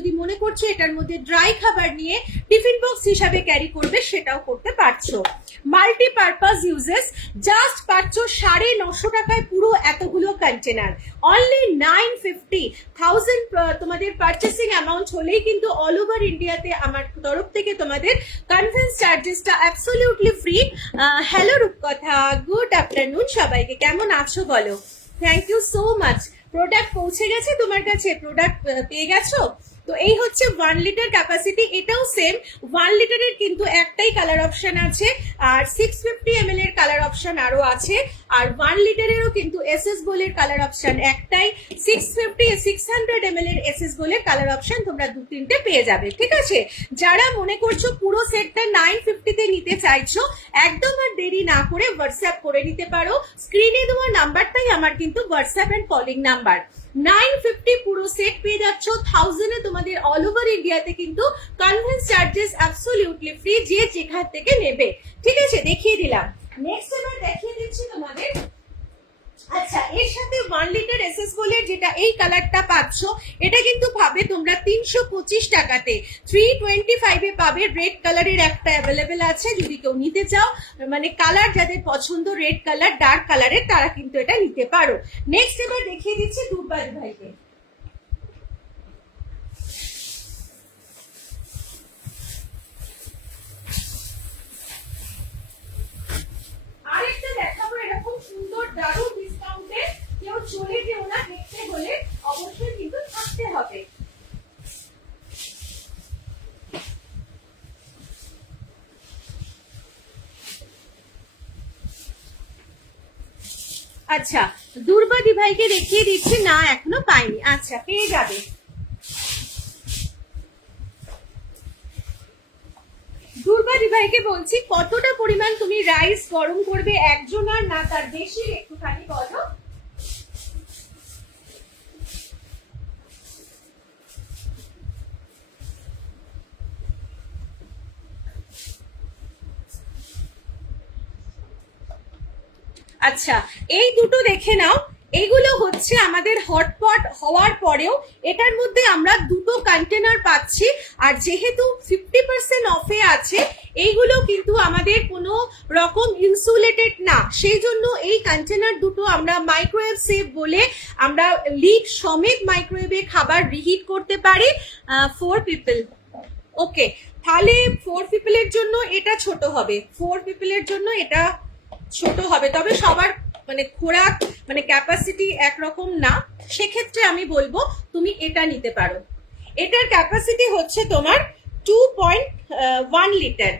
যদি মনে করছো এটার মধ্যে ড্রাই খাবার নিয়ে টিফিন বক্স হিসাবে ক্যারি করবে সেটাও করতে পারছো। মাল্টিপারপাস ইউজেস, জাস্ট পাচ্ছ 950 টাকায় পুরো এতগুলো কন্টেনার, অনলি 950। 1000 তোমাদের পারচেসিং অ্যামাউন্ট হলেই কিন্তু অল ওভার ইন্ডিয়াতে আমার তরফ থেকে তোমাদের কনভেন্স চার্জেসটা absolutely free. Hello Rupkatha, good afternoon সবাইকে, কেমন আছো বলো? Thank you so much. Product পৌঁছে গেছে তোমার কাছে, প্রোডাক্ট পেয়ে গেছো? তো এই হচ্ছে 1 লিটার ক্যাপাসিটি, এটাও সেম 1 লিটারের কিন্তু একটাই কালার অপশন আছে, আর 650 ml এর কালার অপশন আরো আছে, আর 1 লিটারেরও কিন্তু এসএস বোলের কালার অপশন একটাই, 600 ml এর এসএস বোলের কালার অপশন তোমরা 2-3টে পেয়ে যাবে। ঠিক আছে, যারা মনে করছো পুরো সেটটা 950 তে নিতে চাইছো, একদম আর দেরি না করে হোয়াটসঅ্যাপ করে নিতে পারো। স্ক্রিনে দেওয়া নাম্বারটাই আমার কিন্তু হোয়াটসঅ্যাপ এন্ড কলিং নাম্বার। 950 পুরো সেট পেয়ে যাচ্ছ, 1000 এ তোমাদের অল ওভার ইন্ডিয়াতে কিন্তু কনভেন্স চার্জেস অ্যাবসলিউটলি ফ্রি, যে যেখান থেকে নেবে। ঠিক আছে, দেখিয়ে দিলাম। নেক্সট এবার দেখিয়ে দিচ্ছি তোমাদের। আচ্ছা, এর সাথে 1 লিটার এসএস বলের যেটা এই কালারটা পাচ্ছ, এটা কিন্তু পাবে তোমরা 325 টাকাতে। 325 এ পাবে। রেড কালারের একটা অ্যাভেলেবেল আছে, যদি কেউ নিতে চাও, মানে কালার যাদের পছন্দ রেড কালার, ডার্ক কালারের, তারা কিন্তু এটা নিতে পারো। নেক্সট এবার দেখিয়ে দিচ্ছি দুর্বাদ ভাইকে। আরেকটা দেখাবো এরকম সুন্দর দারুণ ডিসকাউন্টে, কেউ চলে যেও না, দেখতে হলে অবশ্যই কিন্তু থাকতে হবে। আচ্ছা, দুর্বাদি ভাইকে দেখিয়ে দিচ্ছি, না এখনো পাইনি। আচ্ছা, পেয়ে যাবে। দুর্বাদি ভাইকে বলছি, কতটা পরিমাণ তুমি রাইস গরম করবে, একজন আর না তার বেশি, একটুখানি বলো। আচ্ছা, এই দুটো দেখে নাও। এইগুলো হচ্ছে আমাদের হটপট হওয়ার পরেও এটার মধ্যে আমরা দুটো কন্টেনার পাচ্ছি, আর যেহেতু 50% অফে আছে, এইগুলো কিন্তু আমাদের কোনো রকম ইনসুলেটেড না, সেই জন্য এই কন্টেনার দুটো আমরা মাইক্রোওয়েভ সেফ বলে আমরা লিড সমেত মাইক্রোওয়েভে খাবার রিহিট করতে পারি। 4 পিপল, ওকে, তাহলে 4 পিপলের জন্য এটা ছোট হবে, 4 পিপলের জন্য এটা ছোট হবে, তবে সবার মানে খোরাক মানে ক্যাপাসিটি একরকম না, সেক্ষেত্রে আমি বলবো তুমি এটা নিতে পারো। এটার ক্যাপাসিটি হচ্ছে তোমার 2.1 লিটার।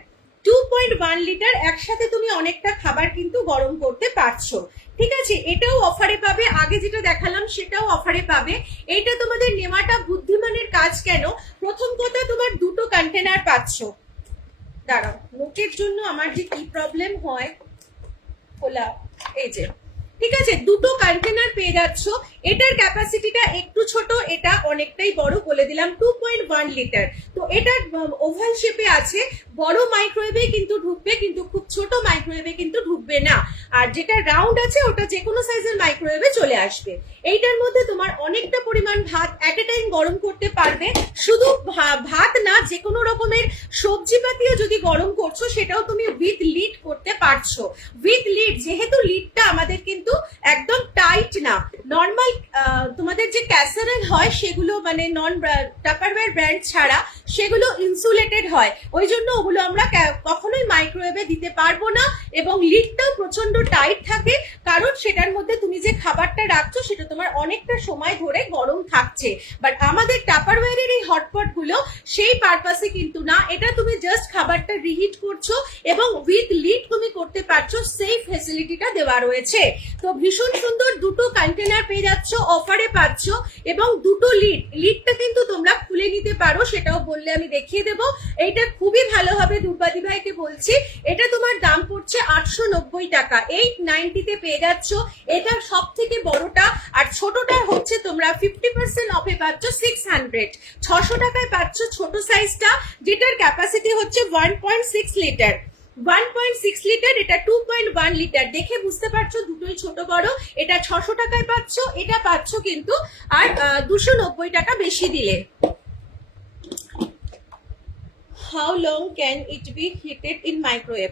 2.1 লিটার একসাথে তুমি অনেকটা খাবার কিন্তু গরম করতে পারছো। ঠিক আছে, এটাও অফারে পাবে, আগে যেটা দেখালাম সেটাও অফারে পাবে। এইটা তোমাদের নেওয়াটা বুদ্ধিমানের কাজ। কেন? প্রথম কথা, তোমার দুটো কন্টেনার পাচ্ছ। দাঁড়াও, নোটের জন্য আমার যে কি প্রবলেম হয়, খোলা, এই যে, ঠিক আছে, দুটো কন্টেনার পেয়ে যাচ্ছ। এটার ক্যাপাসিটিটা একটু ছোট, এটা অনেকটাই বড়, বলে দিলাম 2.1 লিটার। তো এটা ওভাল শেপে আছে, বড় মাইক্রোওয়েভে কিন্তু ঢুকবে, কিন্তু খুব ছোট মাইক্রোওয়েভে কিন্তু ঢুকবে না। আর যেটা রাউন্ড আছে ওটা যে কোনো সাইজের মাইক্রোওয়েভে চলে আসবে। এইটার মধ্যে তোমার অনেকটা পরিমাণ ভাত এট এ টাইম গরম করতে পারবে। শুধু ভাত না, যে কোনো রকমের সবজিপাতিও যদি গরম করছো সেটাও তুমি উইথ লিড করতে পারছো। উইথ লিড, যেহেতু লিডটা আমাদের কিন্তু একদম টাইট না, নর্মাল তোমাদের যে ক্যাসারেল হয় সেগুলো মানে নন টাপারওয়্যার ব্র্যান্ড ছাড়া সেগুলো ইনসুলেটেড হয়, ওই জন্য ওগুলো আমরা কখনোই মাইক্রোওয়েভে দিতে পারবো না, এবং লিডটাও প্রচন্ড টাইট থাকে, কারণ সেটার মধ্যে তুমি যে খাবারটা রাখছো সেটা তোমার অনেকটা সময় ধরে গরম থাকছে। বাট আমাদের টাপারওয়্যারের এই হটপট গুলো সেই পারপাসে কিন্তু না, এটা তুমি জাস্ট খাবারটা রিহিট করছো এবং উইথ লিড তুমি করতে পারছো, সেই ফ্যাসিলিটিটা দেওয়া রয়েছে। তো ভীষণ সুন্দর দুটো কন্টেনার পেয়ে যাচ্ছ, অফারে পাচ্ছ, এবং দুটো লিডটা কিন্তু তোমরা খুলে নিতে পারো, সেটাও বললে আমি দেখিয়ে দেবো। এইটা খুবই ভালো হবে, দুর্বাদি ভাইকে বলছি। এটা তোমার দাম পড়ছে 890 টাকা, 890 তে পেয়ে যাচ্ছ। এটা সব থেকে বড়টা, আর ছোটটা হচ্ছে তোমরা 50% অফে পাচ্ছ 600, 600 টাকায় পাচ্ছ ছোট সাইজটা, যেটার ক্যাপাসিটি হচ্ছে 1.6 লিটার। 1.6 লিটার, এটা 2.1 লিটার, দেখে বুঝতে পারছো দুটোই ছোট বড়। এটা 600 টাকায় পাচ্ছ, এটা পাচ্ছ কিন্তু আর 290 টাকা বেশি দিলে। How long can it be heated in microwave.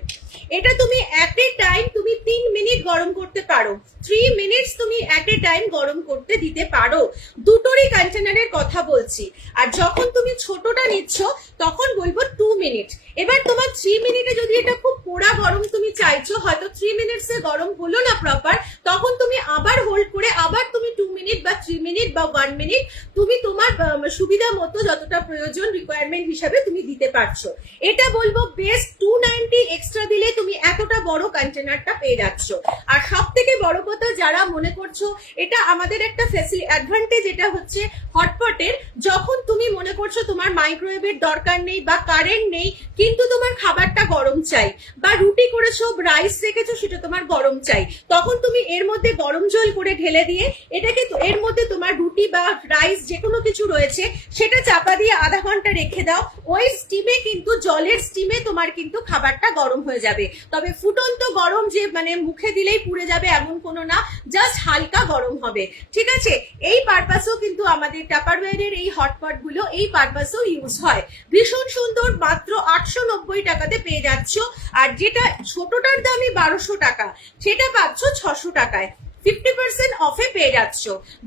এটা তুমি অ্যাট এ টাইম তুমি 3 মিনিট গরম করতে পারো, 3 মিনিটস তুমি অ্যাট এ টাইম গরম করতে দিতে পারো। দুটোরই কন্টেনারের কথা বলছি। আর যখন তুমি ছোটটা নিচ্ছ তখন বলবো 2 মিনিট। এবার তোমার 3 মিনিটে যদি এটা খুব পোড়া গরম তুমি চাইছো, হয়তো 3 মিনিটসে গরম হলো না প্রপার, তখন তুমি আবার হোল্ড করে আবার তুমি 2 মিনিট বা 3 মিনিট বা 1 মিনিট তুমি তোমার সুবিধা মতো যতটা প্রয়োজন রিকোয়ারমেন্ট হিসাবে তুমি দিতে পারছো। এটা বলবো বেস্ট। 290 এক্সট্রা দিলে তুমি এতটা বড় কন্টেনারটা পেয়ে যাচ্ছ। আর সব থেকে বড় কথা, যারা মনে করছো এটা আমাদের একটা অ্যাডভান্টেজ, এটা হচ্ছে হটপটের, যখন তুমি মনে করছো তোমার মাইক্রোওয়েভের দরকার নেই বা কারেন্ট নেই কিন্তু তোমার খাবারটা গরম চাই, বা রুটি করেছো রাইস রেখেছো সেটা তোমার গরম চাই, তখন তুমি এর মধ্যে গরম জল করে ঢেলে দিয়ে এটাকে এর মধ্যে তোমার রুটি বা রাইস যে কোনো কিছু রয়েছে সেটা চাপা দিয়ে আধা ঘন্টা রেখে দাও। ওই স্টিমে কিন্তু জলের স্টিমে তোমার কিন্তু খাবারটা গরম হয়ে যাবে। তবে ফুটন্ত গরম যে মানে মুখে দিলেই পুড়ে যাবে এমন কোনো না, জাস্ট হালকা গরম হবে। ঠিক আছে, এই পারপাসেও কিন্তু আমাদের টাপারওয়্যারের এই হটপট গুলো এই পারপাসেও ইউজ হয়। ভীষণ সুন্দর, মাত্র 890 টাকাতে পেয়ে যাচ্ছ। আর যেটা ছোটটার দামই 1200 টাকা, সেটা পাচ্ছ 600 টাকায়। 50% অফে পেয়ে যাচ্ছ।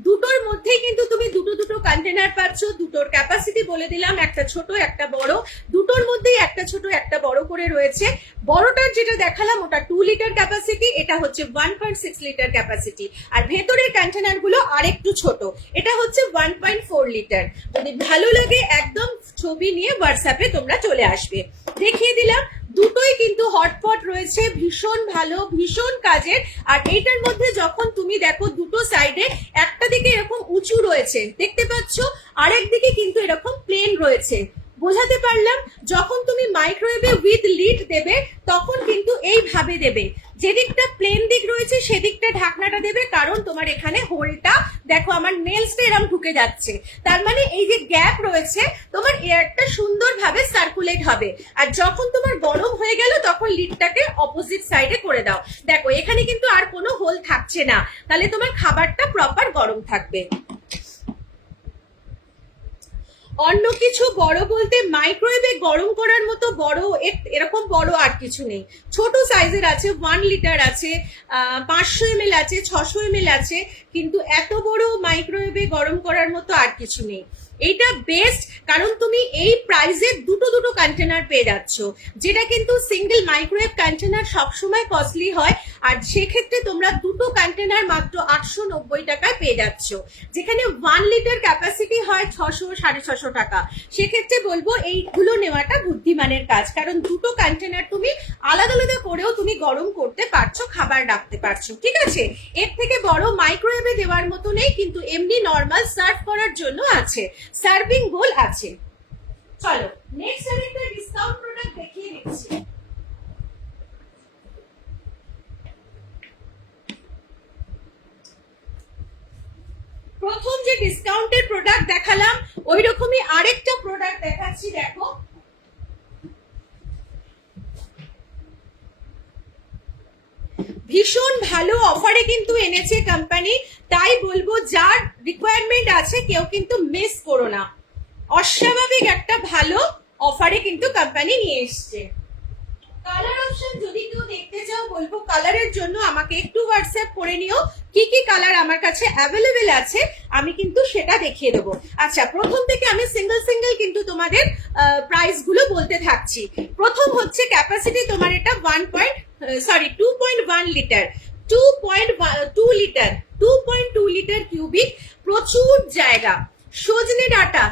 দুটোর মধ্যেই কিন্তু তুমি দুটো কন্টেনার পাচ্ছ। দুটোর ক্যাপাসিটি বলে দিলাম, একটা ছোট একটা বড়। দুটোর মধ্যেই একটা ছোট একটা বড় করে রয়েছে। বড়টার যেটা দেখালাম ওটা 2 লিটার ক্যাপাসিটি, এটা হচ্ছে 1.6 লিটার ক্যাপাসিটি। আর ভেতরের কন্টেনার গুলো আরেকটু ছোট, এটা হচ্ছে 1.4 লিটার। যদি ভালো লাগে একদম ছবি নিয়ে হোয়াটসঅ্যাপে তোমরা চলে আসবে। দেখিয়ে দিলাম দুটোই কিন্তু হটপট রয়েছে, ভীষণ ভালো, ভীষণ কাজের। আর এইটার মধ্যে যখন তুমি দেখো দুটো সাইডে একটা দিকে এরকম উঁচু রয়েছে দেখতে পাচ্ছ, আরেক দিকে কিন্তু এরকম প্লেন রয়েছে। বোঝাতে পারলাম? যখন তুমি মাইক্রোওয়েভে উইথ লিড দেবে তখন কিন্তু এইভাবে দেবে, যেদিকটা প্লেন দিক রয়েছে সেদিকটা ঢাকনাটা দেবে, কারণ তোমার এখানে হোলটা দেখো আমার নেলসটা এরকম ঢুকে যাচ্ছে, তার মানে এই যে গ্যাপ রয়েছে তোমার এয়ারটা সুন্দরভাবে সার্কুলেট হবে। আর যখন তোমার গরম হয়ে গেল তখন লিডটাকে অপোজিট সাইডে করে দাও। দেখো এখানে কিন্তু আর কোনো হোল থাকছে না, তাহলে তোমার খাবারটা প্রপার গরম থাকবে। অন্য কিছু বড় বলতে মাইক্রোওয়েভে গরম করার মতো বড় এরকম বড় আর কিছু নেই। ছোট সাইজের আছে, 1 লিটার আছে, 500 ml আছে, 600 ml আছে, কিন্তু এত বড় মাইক্রোওয়েভে গরম করার মতো আর কিছু নেই। এইটা বেস্ট, কারণ তুমি এই প্রাইসে দুটো কন্টেনার পেয়ে যাচ্ছ, যেটা কিন্তু সিঙ্গেল মাইক্রোওয়েভ কন্টেনার সবসময় কস্টলি হয়। আর সেক্ষেত্রে তোমরা দুটো কন্টেনার মাত্র 890 টাকায় পেয়ে যাচ্ছ, যেখানে 1 লিটার ক্যাপাসিটি হয় 600 650 টাকা। সেক্ষেত্রে বলবো এইগুলো নেওয়াটা বুদ্ধিমানের কাজ, কারণ দুটো কন্টেনার তুমি আলাদা আলাদা করেও তুমি গরম করতে পারছো, খাবার রাখতে পারছো। ঠিক আছে, এর থেকে বড় মাইক্রোওয়েভে দেওয়ার মতো নেই, কিন্তু এমনি নর্মাল সার্ভ করার জন্য আছে, সার্ভিং বোল আছে। চলো নেক্সট আরেকটা ডিসকাউন্ট প্রোডাক্ট দেখিয়ে দিচ্ছি। প্রথম যে ডিসকাউন্টের প্রোডাক্ট দেখালাম ওই রকমই আরেকটা প্রোডাক্ট দেখাচ্ছি। দেখো ভীষণ ভালো অফারে কিন্তু এনেছে কোম্পানি, তাই বলবো যার রিকোয়ারমেন্ট আছে কেউ কিন্তু মিস করো না। অস্বাভাবিক একটা ভালো অফারে কিন্তু কোম্পানি নিয়ে এসছে। কালার অপশন যদি কেউ দেখতে চাও বলবো কালারের জন্য আমাকে একটু হোয়াটসঅ্যাপ করে নিও, কি কি কালার আমার কাছে অ্যাভেলেবেল আছে আমি কিন্তু সেটা দেখিয়ে দেবো। আচ্ছা, প্রথম থেকে আমি সিঙ্গেল কিন্তু তোমাদের প্রাইস গুলো বলতে থাকছি। প্রথম হচ্ছে ক্যাপাসিটি তোমার এটা 2.1 লিটার, 2.2 লিটার কিউবিক, প্রচুর জায়গা। সজনে ডাঁটা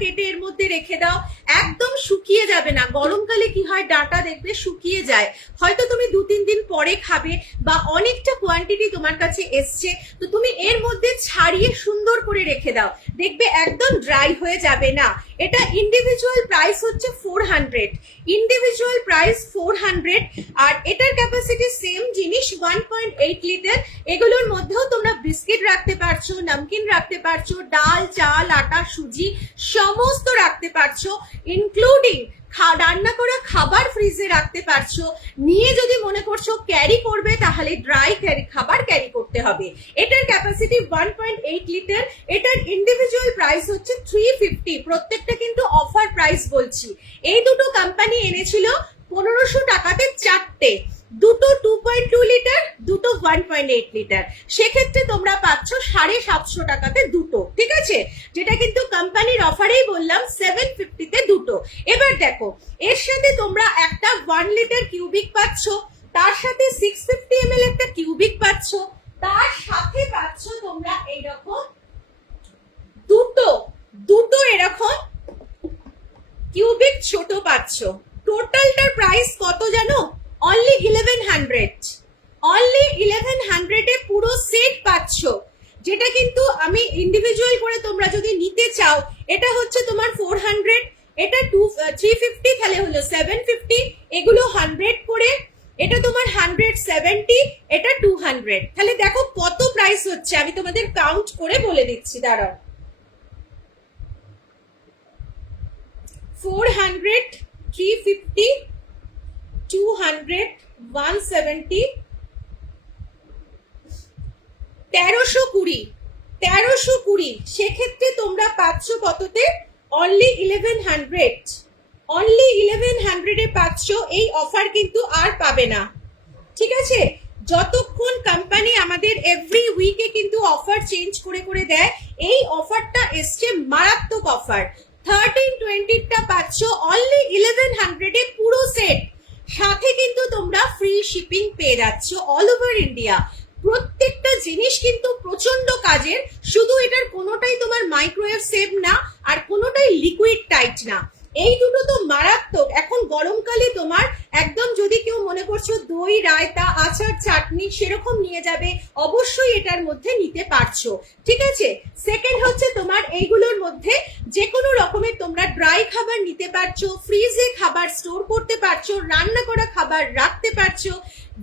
কেটে এর মধ্যে রেখে দাও, একদম শুকিয়ে যাবে না। গরমকালে কি হয় ডাঁটা দেখবে শুকিয়ে যায়, হয়তো তুমি 2-3 দিন পরে খাবে বা অনেকটা কোয়ান্টিটি তোমার কাছে এসছে, তো তুমি এর মধ্যে ছাড়িয়ে সুন্দর করে রেখে দাও, দেখবে একদম ড্রাই হয়ে যাবে না। এটা ইন্ডিভিজুয়াল প্রাইস হচ্ছে 400, ইন্ডিভিজুয়াল প্রাইস 400। আর এটার ক্যাপাসিটি সেম জিনিস 1.8 লিটার। এগুলোর মধ্যেও তোমরা বিস্কিট রাখতে পারছো, নমকিন রাখতে পারছো, ডাল চাল আটা সুজি সমস্ত রাখতে পারছো, ইনক্লুডিং রান্না করা খাবার ফ্রিজে রাখতে পারছো। নিয়ে যদি মনে করছো ক্যারি করবে তাহলে ড্রাই খাবার ক্যারি করতে হবে। এটার ক্যাপাসিটি 1.8 লিটার। এটার ইন্ডিভিজুয়াল প্রাইস হচ্ছে 350, প্রত্যেকটা কিন্তু অফার প্রাইস। প্রাইস বলছি, এই দুটো কোম্পানি এনেছিল 1500 টাকাতে চারটে, দুটো 2.2 লিটার, দুটো 1.8 লিটার। সেক্ষেত্রে তোমরা পাচ্ছ 750 টাকাতে দুটো, ঠিক আছে, যেটা কিন্তু কোম্পানির অফারেই বললাম 750 তে দুটো। এবার দেখো এর সাথে তোমরা একটা 1 লিটার কিউবিক পাচ্ছ, তার সাথে 650 ml একটা কিউবিক পাচ্ছ, তার সাথে পাচ্ছ তোমরা এইরকম দুটো দুটো এরকম কিউবিক ছোট পাচ্ছ। টোটালটার প্রাইস কত জানো? অনলি 1100, অনলি 1100 এ পুরো সেট পাচ্ছ, যেটা কিন্তু আমি ইন্ডিভিজুয়াল করে তোমরা যদি নিতে চাও এটা হচ্ছে তোমার 400, এটা 350, তাহলে হলো 750, এগুলো 100 করে, এটা তোমার 170, এটা 200। তাহলে দেখো কত প্রাইস হচ্ছে, আমি তোমাদের কাউন্ট করে বলে দিচ্ছি, দাঁড়াও। 400, 350, 200, 170, 1320, 1320। সেক্ষেত্রে তোমরা পাচ্ছ কততে? অনলি 1100, অনলি 1100 এ পাচ্ছ। এই অফার কিন্তু আর পাবে না, ঠিক আছে? যতক্ষণ কোম্পানি আমাদের এভরি উইকে কিন্তু অফার চেঞ্জ করে করে দেয়, এই অফারটা এসছে মারাত্মক অফার। 1320 টা পাচ্ছ অনলি 1100 এ পুরো সেট, সাথে কিন্তু তোমরা ফ্রি শিপিং পেয়ে যাচ্ছ অল ওভার ইন্ডিয়া। প্রত্যেকটা জিনিস কিন্তু প্রচন্ড কাজের, শুধু এটার কোনোটাই তোমার মাইক্রোওয়েভ সেভ না, আর কোনোটাই লিকুইড টাইট না। এই দুটো তো মারাত্মক। এখন গরমকালে তোমার একদম যদি কেউ মনে করছো দই রায়তা আচার চাটনি সেরকম নিয়ে যাবে, অবশ্যই এটার মধ্যে নিতে পারছো, ঠিক আছে? সেকেন্ড হচ্ছে তোমার এইগুলোর মধ্যে যে কোনো রকমের তোমরা ড্রাই খাবার নিতে পারছো, ফ্রিজে খাবার স্টোর করতে পারছো, রান্না করা খাবার রাখতে পারছো,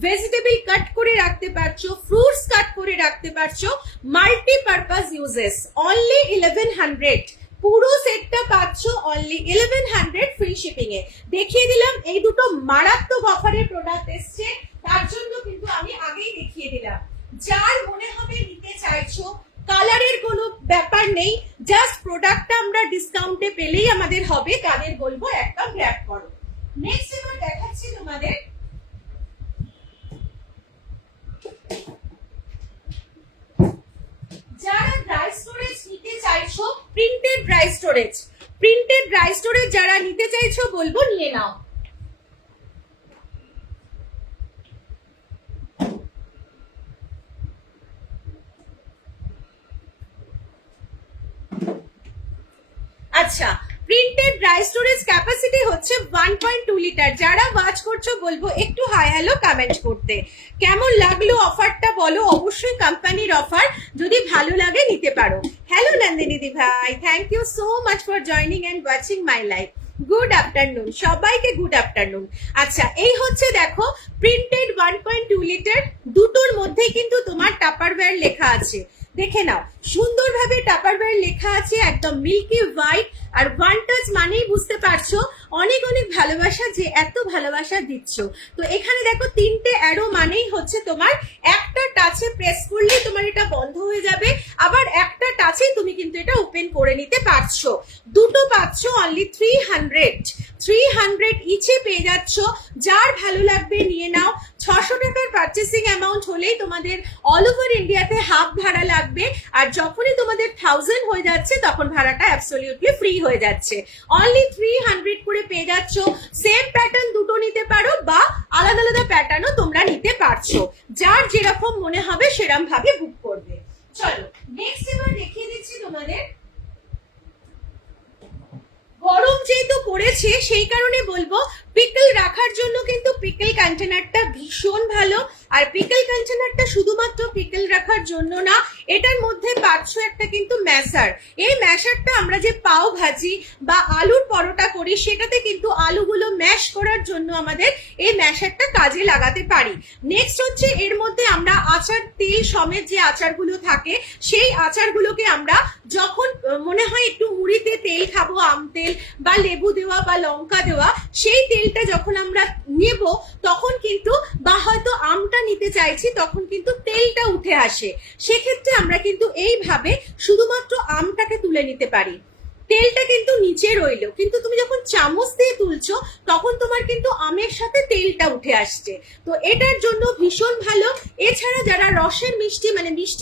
ভেজিটেবল কাট করে রাখতে পারছো, ফ্রুটস কাট করে রাখতে পারছো, মাল্টিপারপাস ইউজেস। অনলি 1100 পুরো সেটটা পাচ্ছ, অনলি 1100 ফ্রি শিপিং এ। দেখিয়ে দিলাম এই দুটো মারাত্মক অফারের প্রোডাক্ট এসছে, তার জন্য কিন্তু আমি আগেই দেখিয়ে দিলাম। যার মনে হবে নিতে চাইছো, কালারের কোনো ব্যাপার নেই, জাস্ট প্রোডাক্টটা আমরা ডিসকাউন্টে পেলেই আমাদের হবে, তাদের বলবো একটা গ্র্যাব করো। নেক্সট এবার দেখাচ্ছি তোমাদের যারা ড্রাই স্টোরেজ নিতে চাইছো, printed dry storage, printed dry storage যারা নিতে চাইছো বলবো নিয়ে নাও। আচ্ছা, প্রিন্টেড ড্রাই স্টোরেজ ক্যাপাসিটি হচ্ছে 1.2 লিটার। যারা ওয়াচ করছো বলবো একটু হাই হ্যালো কমেন্ট করতে। কেমন লাগলো অফারটা বলো, অবশ্যই কোম্পানির অফার, যদি ভালো লাগে নিতে পারো। হ্যালো নন্দিনী দি ভাই, thank you so much for joining and watching my live. Good afternoon সবাইকে, গুড আফটারনুন। আচ্ছা, এই হচ্ছে দেখো প্রিন্টেড 1.2 লিটার, দুটোর মধ্যেই কিন্তু তোমার টাপারওয়্যার লেখা আছে, দেখে নাও সুন্দরভাবে টাপারওয়্যার লেখা আছে, একদম মিল্কি হোয়াইট। আর ওয়ান টাচ মানেই বুঝতে পারছো অনেক অনেক ভালোবাসা, যে এত ভালোবাসা দিচ্ছ। তো এখানে দেখো তিনটে অ্যারো মানেই হচ্ছে তোমার একটা টাচে প্রেস করলেই তোমার এটা বন্ধ হয়ে যাবে, আবার একটা টাচে তুমি কিন্তু এটা ওপেন করে নিতে পারছো। দুটো পাচ্ছ অনলি 300 ইচে পেয়ে যাচ্ছ। যার ভালো লাগবে নিয়ে নাও। 600 টাকার পারচেসিং অ্যামাউন্ট হলেই তোমাদের অল ওভার ইন্ডিয়াতে হাফ ভাড়া লাগবে, আর যখনই তোমাদের 1000 হয়ে যাচ্ছে তখন ভাড়াটা অ্যাবসলিউটলি ফ্রি হয়ে যাচ্ছে। অনলি 300 করে পেয়ে যাচ্ছ। সেম প্যাটার্ন দুটো নিতে পারো বা আলাদা আলাদা প্যাটার্নও তোমরা নিতে পারছো, যার যেরকম মনে হবে সেরকম ভাবে বুক করবে। চলো নেক্সট এবার দেখিয়ে দিচ্ছি তোমাদের। গরম যেহেতু পড়েছে সেই কারণে বলবো পিকল রাখার জন্য কিন্তু পিকল কন্টেনারটা ভীষণ ভালো। আর পিকল কন্টেনারটা শুধুমাত্র পিকল রাখার জন্য না, এটার মধ্যে পাচ্ছ একটা কিন্তু ম্যাশার। এই ম্যাশারটা আমরা যে পাও ভাজি বা আলুর পরোটা করি সেটাতে কিন্তু আলুগুলো ম্যাশ করার জন্য আমাদের এই ম্যাশারটা কাজে লাগাতে পারি। নেক্সট হচ্ছে এর মধ্যে আমরা আচার তেল সমেত যে আচারগুলো থাকে সেই আচারগুলোকে আমরা যখন মনে হয় একটু মুড়িতে তেল খাবো, আম তেল বা লেবু দেওয়া বা লঙ্কা দেওয়া, সেই তেলটা যখন আমরা নেব তখন কিন্তু, বা হয়তো আমটা নিতে চাইছি তখন কিন্তু তেলটা উঠে আসে, সেক্ষেত্রে আমরা কিন্তু এইভাবে শুধুমাত্র আমটাকে তুলে নিতে পারি। তেলটা কিন্তু নিচে রইলো, কিন্তু তুমি যখন চামচ দিয়ে তুলছো তখন তোমার কিন্তু আমের সাথে তেলটা উঠে আসছে। তো এটার জন্য ভীষণ ভালো। এছাড়া যারা রসের মিষ্টি মানে মিষ্টি